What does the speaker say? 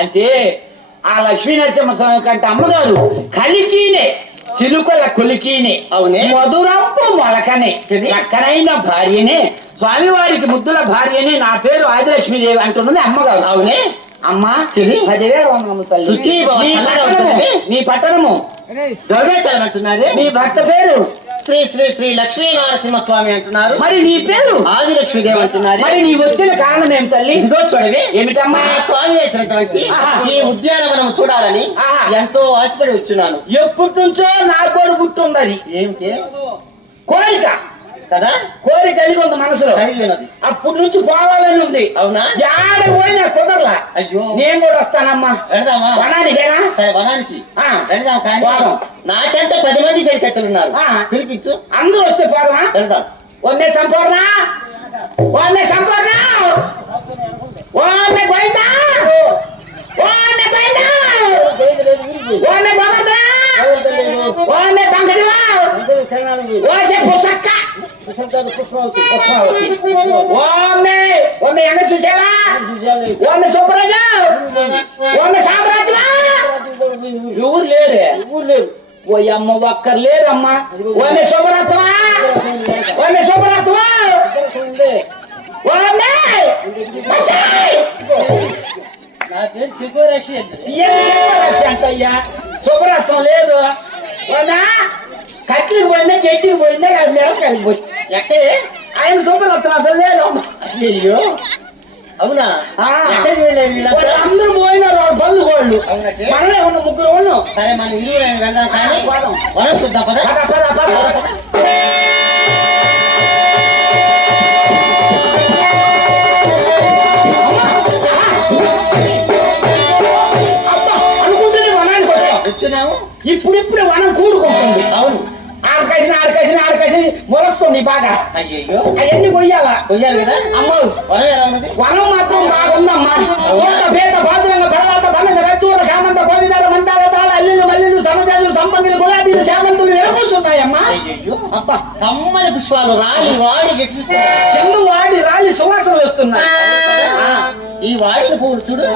అంటే ఆ లక్ష్మీ నరసింహస్వామి కంటే అమ్మగారు కలికీనే చిలుకల కొలికీనే అవునే మధురంపు మొలకనే చక్కనైన భార్యనే స్వామివారికి ముద్దుల భార్యనే నా పేరు ఆదిలక్ష్మీదేవి అంటున్నది అమ్మగారు. అవునే అమ్మా 10,000 నీ పట్టణము అంటున్నారు. నీ భర్త పేరు శ్రీ శ్రీ శ్రీ లక్ష్మీ నరసింహస్వామి అంటున్నారు. మరి నీ పేరు ఆదిలక్ష్మీదేవి అంటున్నారు. మరి నీ వచ్చిన కారణం ఏం తల్లి? ఇదిగో చూడవే ఏమిటమ్మా? స్వామి వేసినటువంటి ఈ ఉద్యానవనం చూడాలని ఎంతో ఆశపడి వచ్చున్నాను. ఎప్పటి నుంచో నా కోరి పుట్టుందది. ఏమిటి కోరిక కదా? కోరిక కలిగి ఉంది మనసులో. కలిగినది అప్పటి నుంచి పోవాలని ఉంది. అవునా? యాడ పోయినా కుదరలా. అయ్యో నేను కూడా వస్తానమ్మా. వెళ్దామా? వనానికేనా? సరే వనానికి వెళ్దాం. కానీ పోదాం. నాకెంత 10 మంది సరికత్తలు ఉన్నారు. పిలిపించు. అందరూ వస్తే పోదామా? వెళ్దాం. ఒన్నే సంపూర్ణ, ఒన్నే సంపూర్ణ, ఒన్నే గోవిందా, ఒన్నే గోవిందా, ఒన్నే గోవిందా, ఒన్నే పంకజవా, ఒన్నే పుసక్క, ఒన్నే ఎండ చూసావా, ఒన్నే సుబ్రజు, ఒన్నే సామ్రాజ్యమా. ఎవరు లేరే? ఓ అమ్మ ఒక్కరు లేరమ్మా. ఒన్నే శుభరత్వమా, ఒన్నే శుభరత్వమా, ఒన్నే అంటయ్యా. శుభరత్వం లేదు. కట్టికి పోయిందా చెట్టుకి పోయిందా మిరపకాయకి పోయింది. ఎక్కడే ఆయన శుభరత్నం అసలు లేదు. అయ్యో అవునా? అందరూ పోయినారు బంధుకోళ్ళు. మనమే ఉన్న ముగ్గురు వాళ్ళు. సరే మనం ఇల్లు వెళ్దాం. కానీ వనం చూద్దాం. పద పద పద పద. అనుకుంటూనే వనానికి వచ్చాము. ఇప్పుడిప్పుడు వనం కూడుకుంటుంది. అవును. ఆడకసిన మొలస్తుంది బాగా. అయ్యో అవన్నీ కొయ్యాలా? కొయ్యాలి కదా. అమ్మో వనం ఎలా ఉన్నది? వనం మాత్రం బాగుందమ్మా. పేద బాధులంగా బడలాట ధనంగ కట్టూర కామంత గోవిదాల మంతాల తాళ అల్లులు మల్లులు సమజాలు సంపంగిలు గులాబీలు శామంతులు నిలబోతున్నాయమ్మా. అయ్యో అప్ప కమ్మని పుష్పాలు రాలి వాడి చెండు వాడి రాలి సువాసనలు వస్తున్నాయి. ఈ వాడిని పువ్వులు చూడు.